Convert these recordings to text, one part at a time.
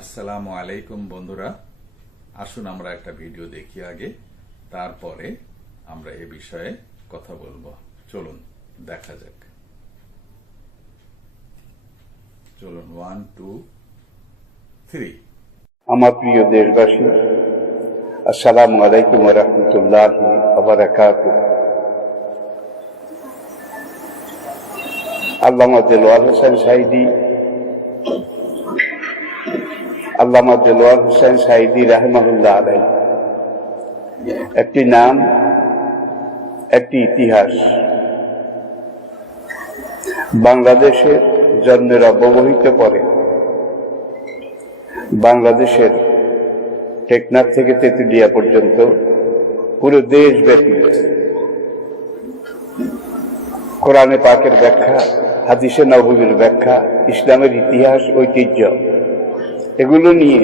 আসসালামু আলাইকুম বন্ধুরা। আসুন আমরা একটা ভিডিও দেখি আগে, তারপরে আমরা এ বিষয়ে কথা বলব। চলুন, দেখা যাক। চলুন ওয়ান টু থ্রি আমার প্রিয় দেশবাসী, আসসালামু আলাইকুম রহমতুল্লাহ আবার আল্লামা দেলোয়ার হোসেন সাইদি আল্লামা দেলোয়ার হোসেন সাইদি রাহমাহুল্লাহ আলাই একটি নাম, একটি ইতিহাস। বাংলাদেশের জন্মের অব্যবহিত পরে বাংলাদেশের টেকনাফ থেকে তেতুলিয়া পর্যন্ত পুরো দেশব্যাপী কোরআনে পাকের ব্যাখ্যা, হাদিসে নবীর ব্যাখ্যা, ইসলামের ইতিহাস, ঐতিহ্য এগুলো নিয়ে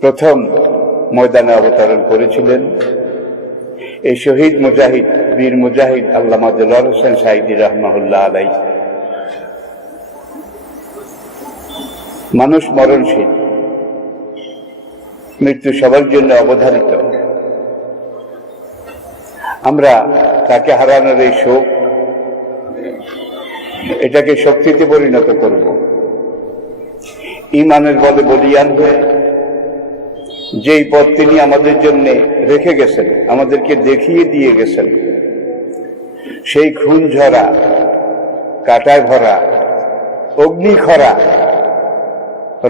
প্রথম ময়দানে অবতরণ করেছিলেন। এই শহীদ মুজাহিদ, বীর মুজাহিদ আল্লামা দেলোয়ার হোসেন সাইদি রহমাহুল্লাহ আলাই মানুষ মরণশীল। মৃত্যু সবার জন্য অবধারিত। আমরা তাকে হারানোর এই শোক, এটাকে শক্তিতে পরিণত করব। ইমানের বলে বলিয়ান হয়ে যেই পথ তিনি আমাদের জন্য রেখে গেছেন, আমাদেরকে দেখিয়ে দিয়ে গেছেন, সেই খুন ঝরা কাটায় ভরা অগ্নি খরা,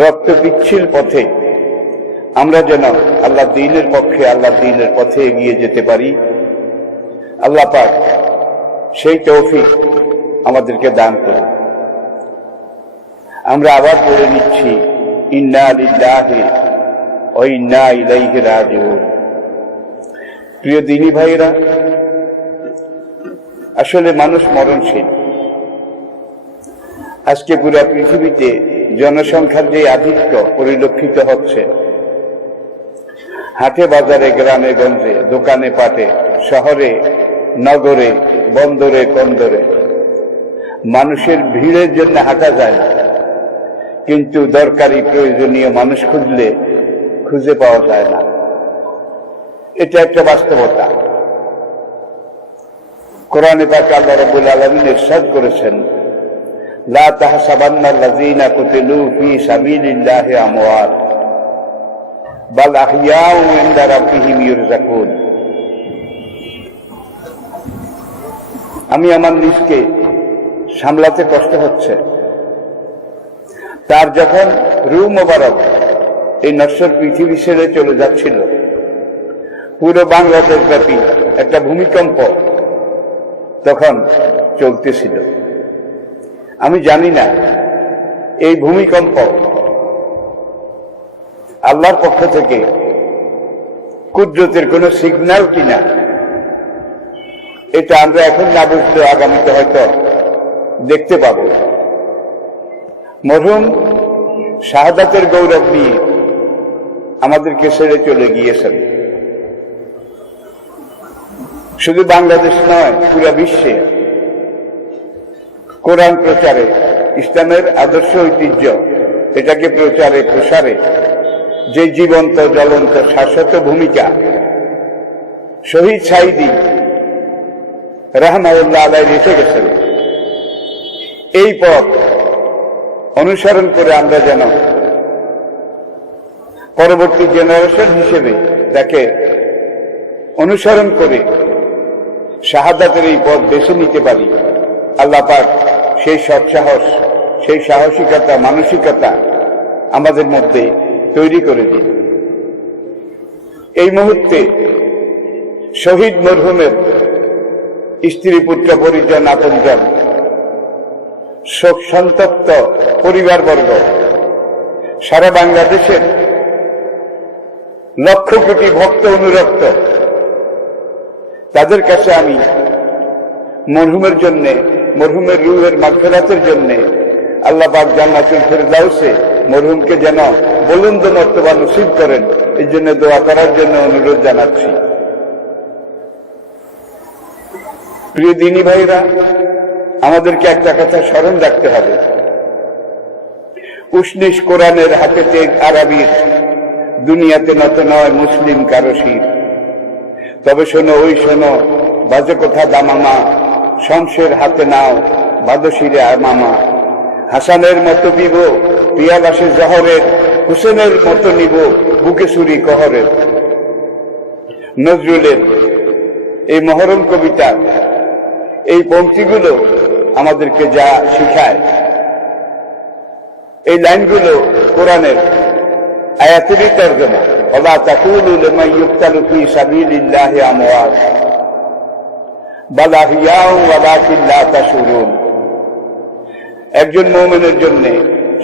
রক্ত বিচ্ছিল পথে আমরা যেন আল্লাহ দিনের পক্ষে আল্লাহ দিনের পথে এগিয়ে যেতে পারি। আল্লাহ পাক সেই তৌফিক আমাদেরকে দান করুন। আমরা আবার পড়ে নিচ্ছি প্রিয় দিনী ভাইরা আসলে মানুষ মরণশীল। আজকে পুরা পৃথিবীতে জনসংখ্যার যে আধিক্য পরিলক্ষিত হচ্ছে, হাটে, বাজারে, গ্রামে, গঞ্জে, দোকানে, পাটে, শহরে, নগরে, বন্দরে, কন্দরে, মানুষের ভিড়ের জন্য হাঁটা যায় না। কিন্তু দরকারি প্রয়োজনীয় মানুষ খুঁজলে খুঁজে পাওয়া যায় না। এটা একটা বাস্তবতা। কোরআনে পাক আল্লাহ রাব্বুল আলামিন ইরশাদ করেছেন, লা তাহসাবান্না আল্লাযীনা কুতিলু ফী সাবিলিল্লাহি আমওয়াত, বাল আহইয়াউ ইনদা রাব্বিহিম ইরযাকুন আমি আমার নিজকে সামলাতে কষ্ট হচ্ছে। তার যখন রু মোবারক এই নশ্বর পৃথিবী ছেড়ে চলে যাচ্ছিল, পুরো বাংলাদেশ ব্যাপী একটা ভূমিকম্প তখন চলতেছিল। আমি জানি না এই ভূমিকম্প আল্লাহর পক্ষ থেকে কুদরতের কোন সিগন্যাল কিনা, এটা আমরা এখন না বুঝলে আগামীতে হয়তো দেখতে পাব। মরহুম, শাহাদাতের গৌরব নিয়ে আমাদেরকে সেরে চলে গিয়েছেন। শুধু বাংলাদেশ নয়, পুরা বিশ্বে। কোরআন প্রচারে, ইসলামের আদর্শ ঐতিহ্য, এটাকে প্রচারে, প্রসারে, যে জীবন্ত, জ্বলন্ত, শাশ্বত ভূমিকা, শহীদ সাইদি রাহমাউল্লাহ আলাই রেখে গেছেন। এই পথ অনুসরণ করে আমরা যেন পরবর্তী জেনারেশন হিসেবে তাকে অনুসরণ করে শাহাদাতের এই পথ বেছে নিতে পারি। আল্লাহ পাক সেই সৎসাহস, সেই সাহসিকতা, মানসিকতা আমাদের মধ্যে তৈরি করে দিন। এই মুহূর্তে শহীদ মরহুমের স্ত্রী পুত্র পরিজন আপনজন শোক সন্তপ্ত পরিবারবর্গ। সারা বাংলাদেশের লক্ষ কোটি ভক্ত অনুরক্ত। তাদের কাছে আমি মরহুমের জন্যে, মরহুমের রুহের মাগফেরাতের জন্যে আল্লাহ পাক জান্নাতুল ফেরদাউসে মরহুমকে যেন বলন্দ মর্তবা নসিব করেন এই জন্য দোয়া করার জন্য অনুরোধ জানাচ্ছি। প্রিয় দিনী ভাইরা আমাদেরকে একটা কথা স্মরণ রাখতে হবে। উষ্ণিস কোরআনের হাতেতে আরবির, দুনিয়াতে নত নয় মুসলিম কারও শির। তবে শোনো, ওই শোনো, বাজে কথা দামামা, শমশের হাতে নাও বাদশিরে মামা হাসানের মতো বিব পিয়ালাসে জহরের, হুসেনের মতো নিব, বুকে সুরি কহরের। নজরুলের এই মহরম কবিতা এই পঙ্ক্তিগুলো আমাদেরকে যা শিখায়। এই লাইনগুলো কোরআনের আয়াতেরই তর্জমা। একজন মুমিনের জন্য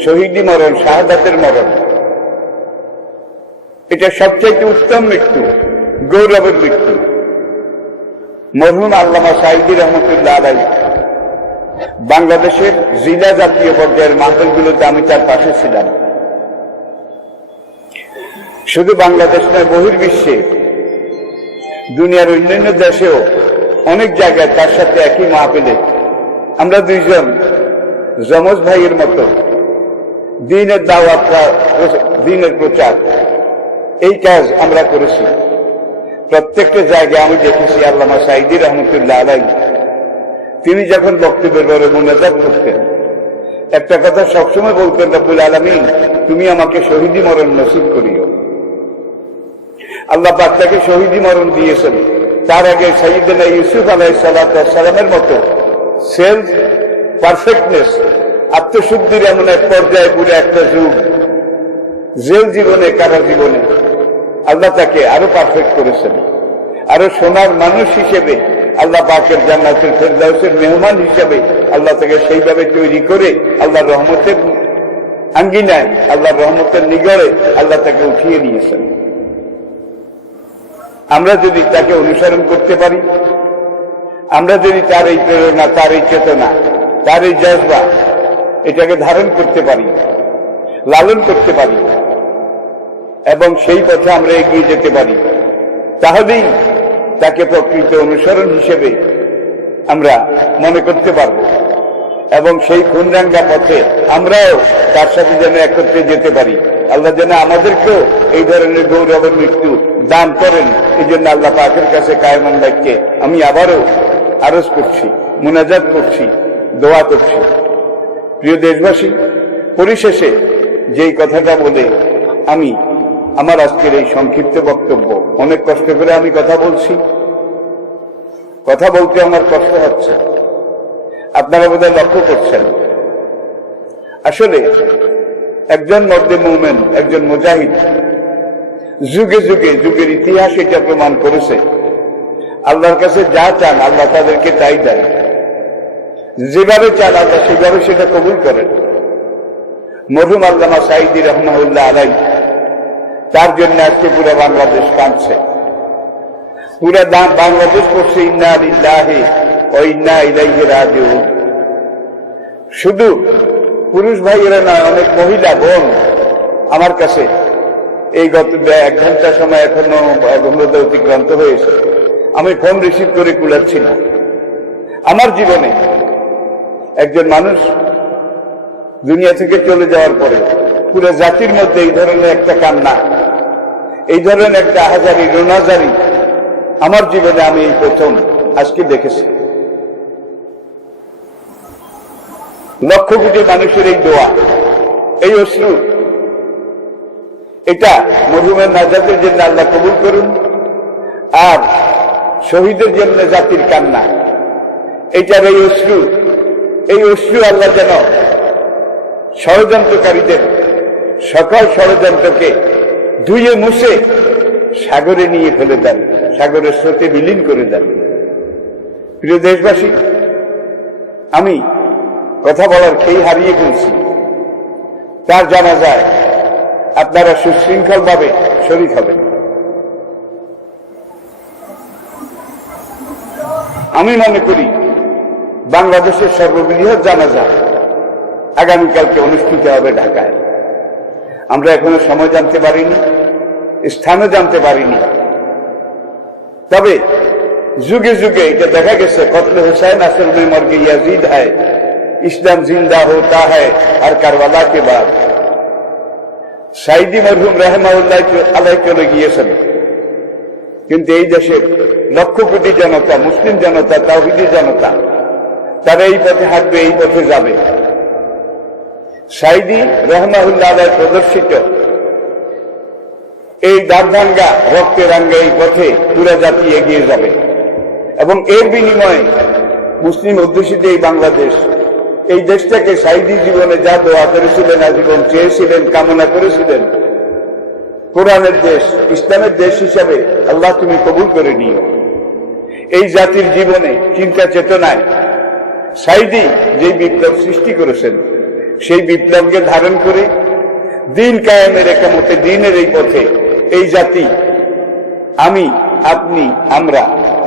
শহীদি মরণ, শাহাদাতের মরণ, এটা সবচাইতে উত্তম মৃত্যু, গৌরবের মৃত্যু। মরহুম আল্লামা সাইদি রহমতুল্লাহ আলাই বাংলাদেশের জিলা জাতীয় পর্যায়ের মাহফিলগুলোতে আমি তার পাশে ছিলাম। শুধু বাংলাদেশ নয়, বহির্বিশ্বে দুনিয়ার অন্যান্য দেশেও অনেক জায়গায় তার সাথে একই মাহফিলে আমরা দুইজন যমজ ভাইয়ের মতো দিনের দাওয়াত দিনের প্রচার, এই কাজ আমরা করেছি। প্রত্যেকটা জায়গায় আমি দেখেছি আল্লামা সাইদি রহমতুল্লাহ আলাই তিনি যখন বক্তব্যের পরে মোনাজাত করতেন, একটা কথা সবসময় বলতেন, রব্বুল আলমিন, তুমি আমাকে শহীদি মরণ নসিব করিও। আল্লাহ তাকে শহীদি মরণ দিয়েছেন। তার আগে সঈদিনা ইউসুফ আলাই সালামের মতো সেলফ পারফেক্টনেস, আত্মশুদ্ধির এমন এক পর্যায়ে পুরো একটা যুগ, জেল জীবনে, কারা জীবনে, আল্লাহ তাকে আরও পারফেক্ট করেছেন। আরও সোনার মানুষ হিসেবে আল্লাহ পাকের জান্নাতের ফেরদাউসের মেহমান হিসেবে আল্লাহ তাকে সেইভাবে তৈরি করে আল্লাহ রহমতের আঙ্গিনায় আল্লাহ রহমতের নিগড়ে আল্লাহ তাকে উঠিয়ে নিয়েছেন। আমরা যদি তাকে অনুসরণ করতে পারি, আমরা যদি তার এই প্রেরণা, তার এই চেতনা, তার এই জজবা এটাকে ধারণ করতে পারি, লালন করতে পারি, এবং সেই পথে আমরা এগিয়ে যেতে পারি, তাহলেই তাকে প্রকৃত অনুসরণ হিসেবে আমরা মনে করতে পারব। এবং সেই খুনরাঙ্গা পথে আমরাও তার সাথে যেন একত্রে যেতে পারি। আল্লাহ যেন আমাদেরকেও এই ধরনের গৌরবের মৃত্যু দান করেন। এই জন্য আল্লাহ পাকের কাছে কায়মান বাক্যে আমি আবারও আরজ করছি, মুনাজাত করছি, দোয়া করছি। প্রিয় দেশবাসী, পরিশেষে যেই কথাটা বলে আমি আমার আজকের এই সংক্ষিপ্ত বক্তব্য। অনেক কষ্ট করে আমি কথা বলছি। কথা বলতে আমার কষ্ট হচ্ছে। আপনারা বোধহয় লক্ষ্য করছেন। আসলে একজন মধ্যে মুমেন, একজন মুজাহিদ, যুগে যুগে, যুগের ইতিহাস এটা প্রমাণ করেছে। আল্লাহর কাছে যা চান, আল্লাহ তাদেরকে তাই দেয় যেভাবে চান আল্লাহ সেভাবে সেটা কবুল করেন। মরহুম আল্লামা সাইদি রহমাউল্লাহ আলাই তার জন্য আজকে পুরো বাংলাদেশ কাঁদছে। পুরা বাংলাদেশ করছে ইন্না আলিল্লাহে ইন্না শুধু পুরুষ ভাইয়েরা নয় অনেক মহিলা, বোন আমার কাছে এই গত এক ঘণ্টা সময় এখনও গম্ভীরতা অতিক্রান্ত হয়েছে। আমি ফোন রিসিভ করে কুলাচ্ছি না। আমার জীবনে একজন মানুষ দুনিয়া থেকে চলে যাওয়ার পরে পুরো জাতির মধ্যে এই ধরনের একটা কান্না এই ধরনের একটা আহাজারি রোনাজারি আমার জীবনে আমি এই প্রথম, আজকে দেখেছি। লক্ষ কোটি মানুষের এই দোয়া, এই অশ্রু, এটা মরহুমের নাজাতের জন্য আল্লাহ কবুল করুন, আর শহীদের জন্য জাতির কান্না, এটার এই অশ্রু এই অশ্রু আল্লাহ যেন ষড়যন্ত্রকারীদের, সকল ষড়যন্ত্রকে ধুয়ে মুছে সাগরে নিয়ে ফেলে দেন, সাগরের স্রোতে বিলীন করে দেন। প্রিয় দেশবাসী, আমি কথা বলার খেই হারিয়ে ফেলছি। তার জানা যায়, আপনারা সুশৃঙ্খল ভাবে শরীর হবেন। আমি মনে করি, বাংলাদেশের সর্ববৃহৎ জানাজা আগামীকালকে অনুষ্ঠিত হবে ঢাকায়। আমরা এখনও সময় জানতে পারিনি, স্থানও জানতে পারিনি। তবে যুগে যুগে এটা দেখা গেছে, কতল হুসাইন আসল মর্গে ইয়াজিদ হয়, ইসলাম জিন্দা হতা হয়, আর কারবালা কে বাদ। সাইদি মরহুম রহমাউল্লাহ আলাই চলে গিয়েছেন। কিন্তু এই দেশে লক্ষ কোটি জনতা, মুসলিম জনতা তাহিদি জনতা, তারা এই পথে হাঁটবে, এই পথে যাবে। সাইদি রহমাউল্লাহ আলাই প্রদর্শিত এই দাঁতভাঙ্গা রক্তের রাঙ্গা এই পথে পুরা জাতি এগিয়ে যাবে। এবং এর বিনিময়ে মুসলিম অধ্যুষিত এই বাংলাদেশ, এই দেশটাকে সাইদি জীবনে যা দোয়া করেছিলেন, আজীবন চেয়েছিলেন, কামনা করেছিলেন, কোরআনের দেশ, ইসলামের দেশ হিসাবে আল্লাহ তুমি কবুল করে নিও। এই জাতির জীবনে চিন্তা চেতনায় সাইদি যে বিপ্লব সৃষ্টি করেছেন সেই বিপ্লবকে ধারণ করে দিন কায়েমের একামতে দিনের এই পথে, এই জাতি, আমি, আপনি, আমরা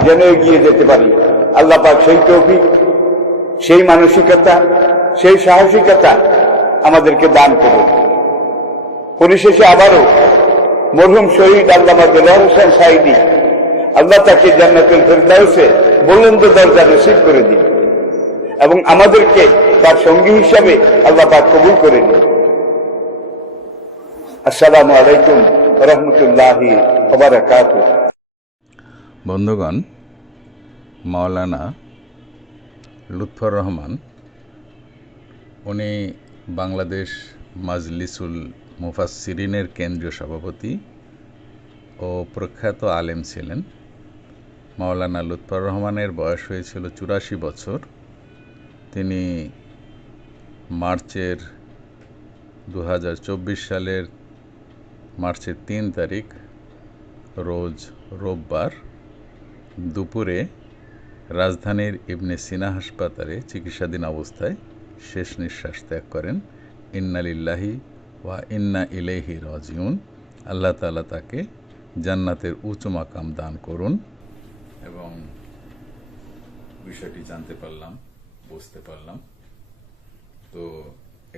যেন এগিয়ে যেতে পারি। আল্লাহ পাক সেই তৌফিক, সেই মানসিকতা, সেই সাহসিকতা আমাদেরকে দান করুন। পরিশেষে আবারও মরহুম শহীদ আল্লামা দেলোয়ার হোসেন সাইদি আল্লাহ তাকে জান্নাতুল ফেরদাউসে বুলন্দ দরজা নসিব করে দিন এবং আমাদেরকে তার সঙ্গী হিসাবে আল্লাহ পাক কবুল করে নিন। আসসালামু আলাইকুম রহমতুল্লাহি বন্ধুগণ, মাওলানা লুৎফর রহমান, উনি বাংলাদেশ মাজলিসুল মুফাসসিরিনের কেন্দ্রীয় সভাপতি ও প্রখ্যাত আলেম ছিলেন। মাওলানা লুৎফর রহমানের বয়স হয়েছিল চুরাশি বছর। তিনি মার্চের দু হাজার চব্বিশ সালের মার্চের তিন তারিখ, রোজ রোববার দুপুরে রাজধানীর ইবনে সিনা হাসপাতালে চিকিৎসাধীন অবস্থায় শেষ নিঃশ্বাস ত্যাগ করেন। ইন্নালিল্লাহি ওয়া ইন্না ইলেহি রাজিউন। আল্লাহ তাআলা তাকে জান্নাতের উঁচু মাকাম দান করুন এবং বিষয়টি জানতে পারলাম, বুঝতে পারলাম। তো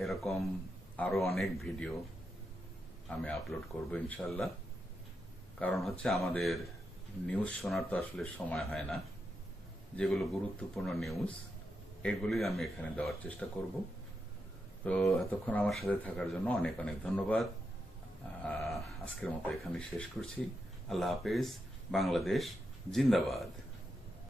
এরকম আরও অনেক ভিডিও আমি আপলোড করব ইনশাল্লাহ। কারণ হচ্ছে আমাদের নিউজ শোনার তো আসলে সময় হয় না। যেগুলো গুরুত্বপূর্ণ নিউজ এগুলোই আমি এখানে দেওয়ার চেষ্টা করব। তো এতক্ষণ আমার সাথে থাকার জন্য অনেক অনেক ধন্যবাদ। আজকের মতো এখানে শেষ করছি। আল্লাহ হাফেজ। বাংলাদেশ জিন্দাবাদ।